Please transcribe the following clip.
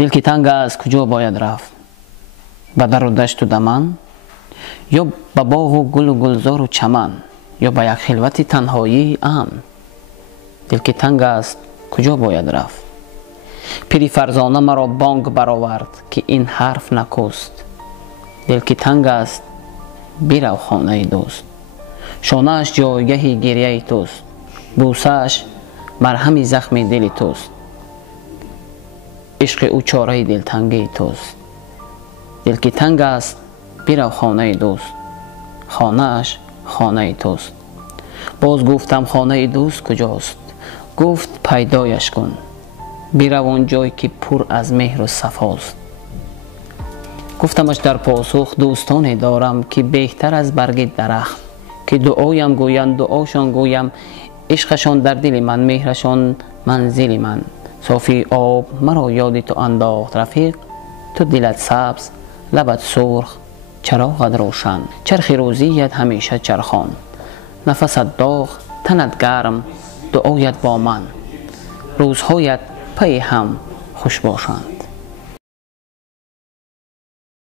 دل که تنگ است کجا باید رفت؟ به در و دشت و دمن، یا به باغ و گل و گلزار و چمن، یا به یک خلوت تنهایی امن. دل که تنگ است کجا باید رفت؟ پیری فرزانه مرا بانگ برآورد که این حرف نکست. دل که تنگ است برو خانه دوست، شانه اش جایگه گریه توست، بوسه اش مرهم زخم دل توست، عشق او چاره دلتنگی توست. دل که تنگ است برو خانه دوست، خانه اش خانه توست. باز گفتم خانه دوست کجاست؟ گفت پیدایش کن، برو آن جای که پر از مهر و صفاست. گفتمش در پاسخ دوستانی دارم که بهتر از برگ درخت، که دعایم گویند دعاشان گویم، عشقشان در دل من، مهرشان منزل من. صافی آب مرا یاد تو انداخت رفیق، تو دلت سبز لبت سرخ چراغت روشن. چرخ روزیت همیشه چرخان، نفست داغ تنت گرم، دعایت با من، روزهایت پی هم خوش باشند.